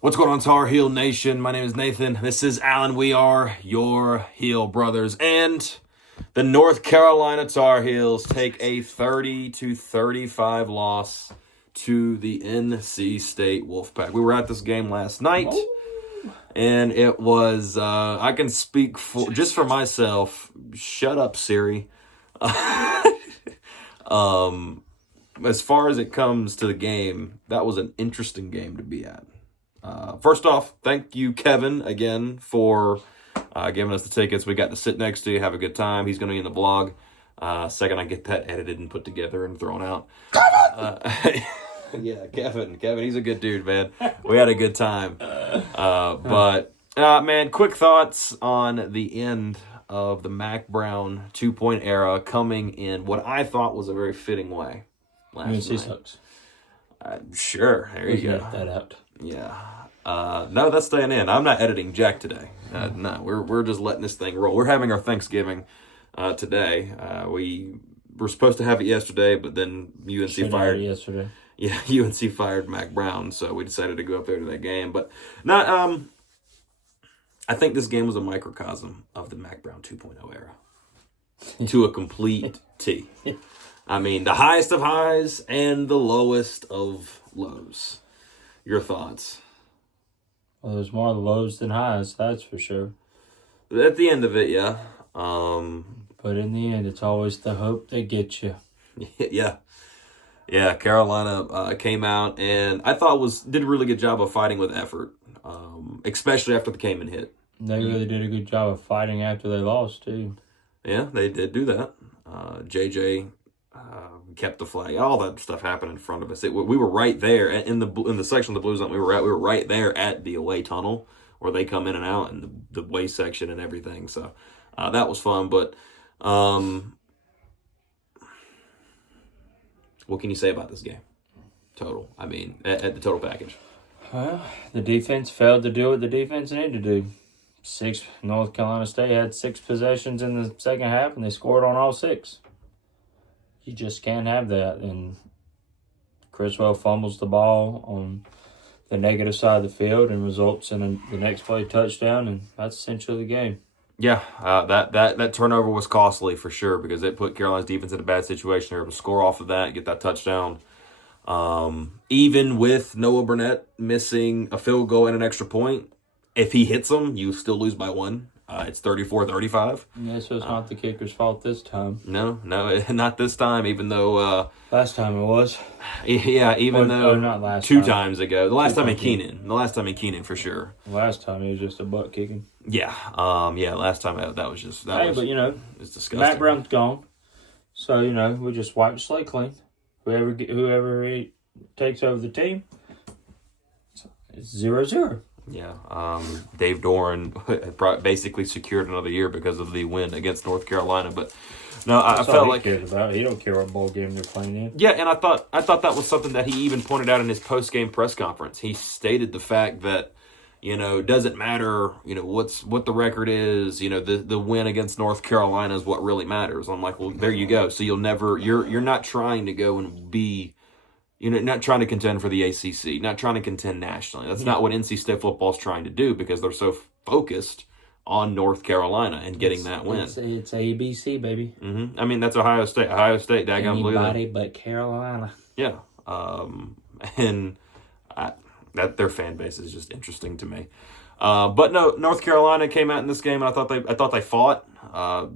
What's going on, Tar Heel Nation? My name is Nathan. This is Alan. We are your Heel Brothers. And the North Carolina Tar Heels take a 30-35 loss to the NC State Wolfpack. We were at this game last night, and it was, I can speak just for myself. Shut up, Siri. As far as it comes to the game, that was an interesting game to be at. First off, thank you, Kevin, again, for giving us the tickets. We got to sit next to you, have a good time. He's going to be in the vlog. Second, I get that edited and put together and thrown out. Yeah, Kevin, he's a good dude, man. We had a good time. Man, quick thoughts on the end of the Mack Brown 2-point era coming in what I thought was a very fitting way last night. Sucks. Sure, there you go. Edit that out. Yeah. No, that's staying in. I'm not editing jack today. No, we're just letting this thing roll. We're having our Thanksgiving today. We were supposed to have it yesterday, but then UNC fired yesterday. Yeah, UNC fired Mack Brown, so we decided to go up there to that game. But not. I think this game was a microcosm of the Mack Brown 2.0 era to a complete T. I mean, the highest of highs and the lowest of lows. Your thoughts? Well, there's more lows than highs, that's for sure. At the end of it, yeah. But in the end, it's always the hope that gets you. Yeah. Yeah, Carolina came out and I thought did a really good job of fighting with effort, especially after the Cayman hit. They really did a good job of fighting after they lost, too. Yeah, they did do that. JJ kept the flag. All that stuff happened in front of us. We were right there in the section of the Blue Zone. We were right there at the away tunnel where they come in and out, and the way section and everything. So that was fun. But what can you say about this game? Total. I mean, at the total package. Well, the defense failed to do what the defense needed to do. North Carolina State had 6 possessions in the second half, and they scored on all 6. You just can't have that. And Criswell fumbles the ball on the negative side of the field and results in the next play touchdown, and that's essentially the game. Yeah, that turnover was costly for sure because it put Carolina's defense in a bad situation. They were able to score off of that, get that touchdown. Even with Noah Burnett missing a field goal and an extra point, if he hits them, you still lose by 1. It's 34-35. Yeah, so it's not the kicker's fault this time. No, not this time, even though... last time it was. Yeah, though not last 2 time. times ago. The last time in Keenan, for sure. Last time it was just a butt kicking. Yeah, last time that was just... But, it's disgusting. Mack Brown's gone. So, we just wipe the slate clean. Whoever takes over the team, it's 0-0. Yeah, Dave Doran basically secured another year because of the win against North Carolina. But no, I felt like cares about. He don't care what bowl game they're playing in. Yeah, and I thought that was something that he even pointed out in his post-game press conference. He stated the fact that it doesn't matter what the record is. The win against North Carolina is what really matters. I'm like, well, there you go. So you're not trying to go and be. Not trying to contend for the ACC, not trying to contend nationally. That's not what NC State football is trying to do because they're so focused on North Carolina and getting that win. It's ABC, baby. Mm-hmm. I mean, that's Ohio State. Anybody but Carolina. Yeah. And that their fan base is just interesting to me. But no, North Carolina came out in this game, and I thought they fought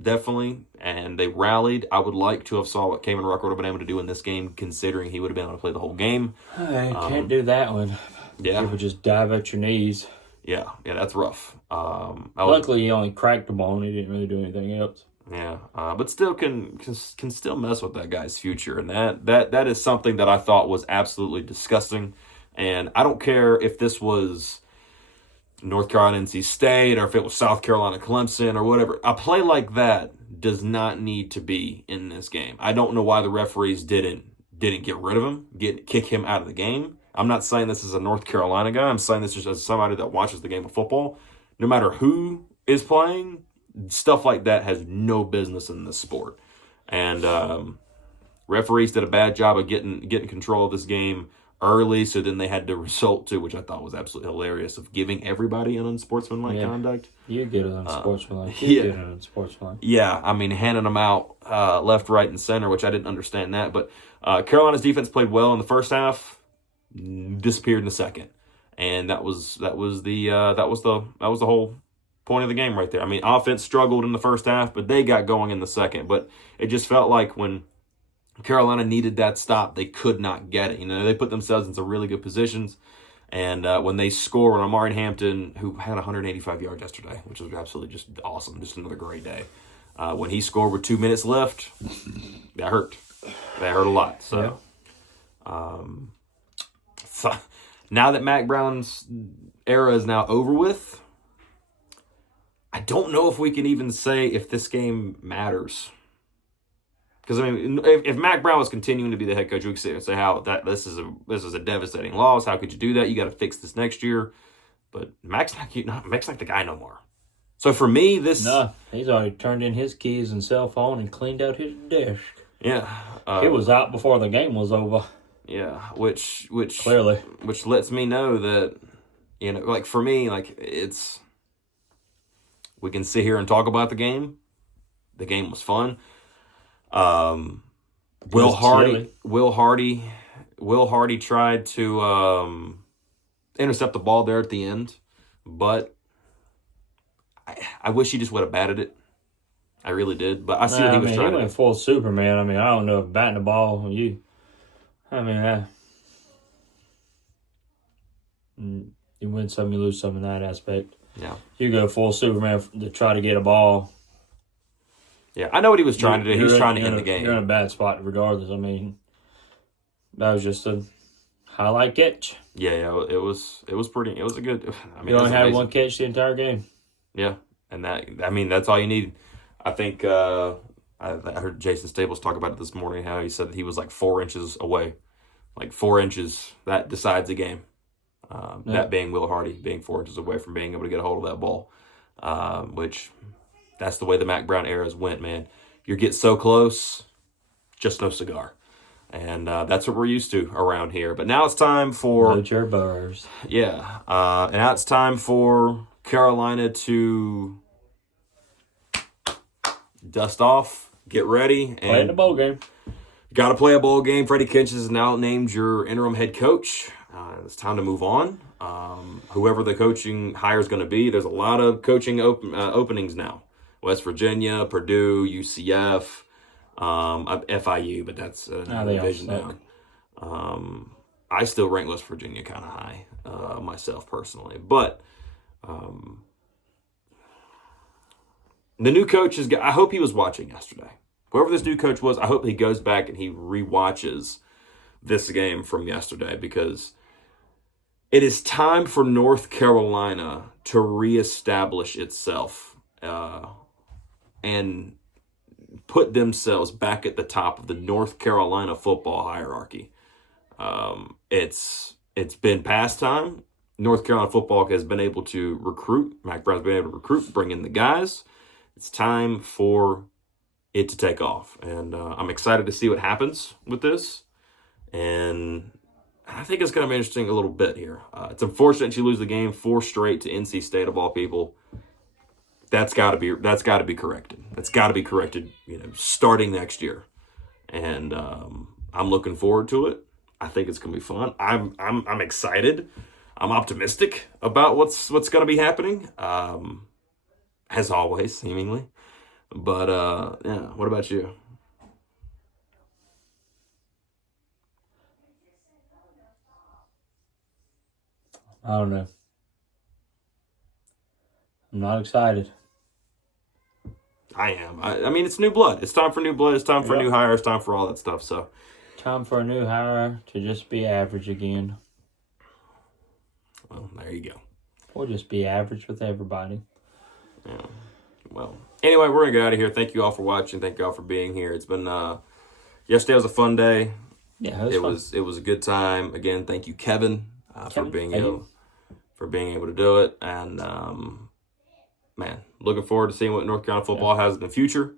definitely, and they rallied. I would like to have saw what Kamen Rucker would have been able to do in this game, considering he would have been able to play the whole game. Can't do that one. Yeah, you would just dive at your knees. Yeah, that's rough. Luckily, he only cracked the ball, and he didn't really do anything else. Yeah, but still can still mess with that guy's future, and that is something that I thought was absolutely disgusting. And I don't care if this was North Carolina, NC State, or if it was South Carolina, Clemson, or whatever. A play like that does not need to be in this game. I don't know why the referees didn't get rid of him, kick him out of the game. I'm not saying this is a North Carolina guy. I'm saying this just as somebody that watches the game of football. No matter who is playing, stuff like that has no business in this sport. And referees did a bad job of getting control of this game early, so then they had to resort to, which I thought was absolutely hilarious, of giving everybody an unsportsmanlike conduct. You get it unsportsmanlike. Yeah. Get it unsportsmanlike. Yeah, I mean, handing them out left, right, and center, which I didn't understand that. But Carolina's defense played well in the first half, disappeared in the second, and that was the whole point of the game right there. I mean, offense struggled in the first half, but they got going in the second. But it just felt like when Carolina needed that stop, they could not get it. You know, they put themselves in some really good positions. And when they score, when Amari Hampton, who had 185 yards yesterday, which was absolutely just awesome, just another great day. When he scored with 2 minutes left, that hurt. That hurt a lot. So, so now that Mack Brown's era is now over with, I don't know if we can even say if this game matters. Because I mean, if Mack Brown was continuing to be the head coach, we could say how this is a devastating loss. How could you do that? You got to fix this next year. But Mack's not the guy no more. So for me, he's already turned in his keys and cell phone and cleaned out his desk. Yeah, he was out before the game was over. Yeah, which clearly, which lets me know that, you know, like for me, like we can sit here and talk about the game. The game was fun. Will Hardy tried to intercept the ball there at the end, but I wish he just would have batted it. I really did, but I see what he was trying to do. He went full Superman. I mean, I don't know if batting the ball, you win some, you lose some in that aspect. Yeah. You go full Superman to try to get a ball. Yeah, I know what he was trying to do. He was trying to end the game. You're in a bad spot regardless. I mean, that was just a highlight catch. Yeah, it was a good. I mean, you only had one catch the entire game. Yeah, and that's all you need. I think I heard Jason Stables talk about it this morning. How he said that he was like 4 inches away, like 4 inches that decides a game. That being Will Hardy being 4 inches away from being able to get a hold of that ball, which. That's the way the Mack Brown eras went, man. You get so close, just no cigar. And that's what we're used to around here. But now it's time for... Load your bars. Yeah. And now it's time for Carolina to dust off, get ready. And play the bowl game. Got to play a bowl game. Freddie Kitchens is now named your interim head coach. It's time to move on. Whoever the coaching hire is going to be, there's a lot of coaching openings now. West Virginia, Purdue, UCF, FIU, but that's another division down. I still rank West Virginia kind of high myself personally. But the new coach I hope he was watching yesterday. Whoever this new coach was, I hope he goes back and he rewatches this game from yesterday, because it is time for North Carolina to reestablish itself and put themselves back at the top of the North Carolina football hierarchy. It's been past time. North Carolina football has been able to recruit. Mack Brown's been able to recruit, bring in the guys. It's time for it to take off. And I'm excited to see what happens with this. And I think it's going to be interesting a little bit here. It's unfortunate you lose the game 4 straight to NC State of all people. That's got to be corrected. That's got to be corrected, starting next year. And I'm looking forward to it. I think it's going to be fun. I'm excited. I'm optimistic about what's going to be happening. As always, seemingly. But yeah, what about you? I don't know. I'm not excited. I am. I mean, it's new blood. It's time for new blood. It's time for new hires. It's time for all that stuff. So, time for a new hire to just be average again. Well, there you go. Or just be average with everybody. Yeah. Well, anyway, we're going to get out of here. Thank you all for watching. Thank you all for being here. It's been, yesterday was a fun day. Yeah, it was a good time. Again, thank you, Kevin, for being able to do it. And, man, looking forward to seeing what North Carolina football has in the future.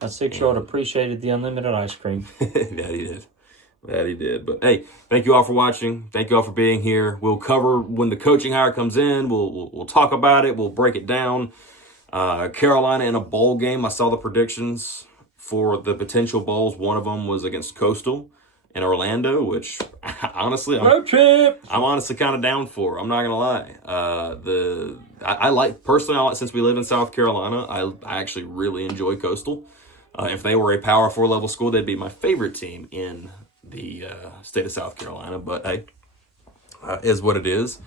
My 6-year-old appreciated the unlimited ice cream. Yeah, he did. That he did. But hey, thank you all for watching. Thank you all for being here. We'll cover when the coaching hire comes in. We'll talk about it. We'll break it down. Carolina in a bowl game. I saw the predictions for the potential bowls. One of them was against Coastal in Orlando, which honestly, I'm honestly kind of down for. I'm not gonna lie. I like personally. Since we live in South Carolina, I actually really enjoy Coastal. If they were a Power 4 level school, they'd be my favorite team in the state of South Carolina. But hey, is what it is.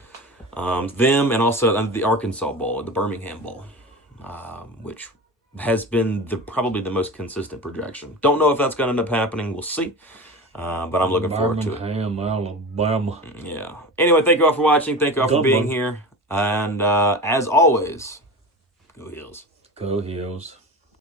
Them and also the Arkansas Bowl, the Birmingham Bowl, which has been probably the most consistent projection. Don't know if that's going to end up happening. We'll see. But I'm looking forward to it. Birmingham, Alabama. Yeah. Anyway, thank you all for watching. Thank you all for being here. And as always, go Heels. Go Heels.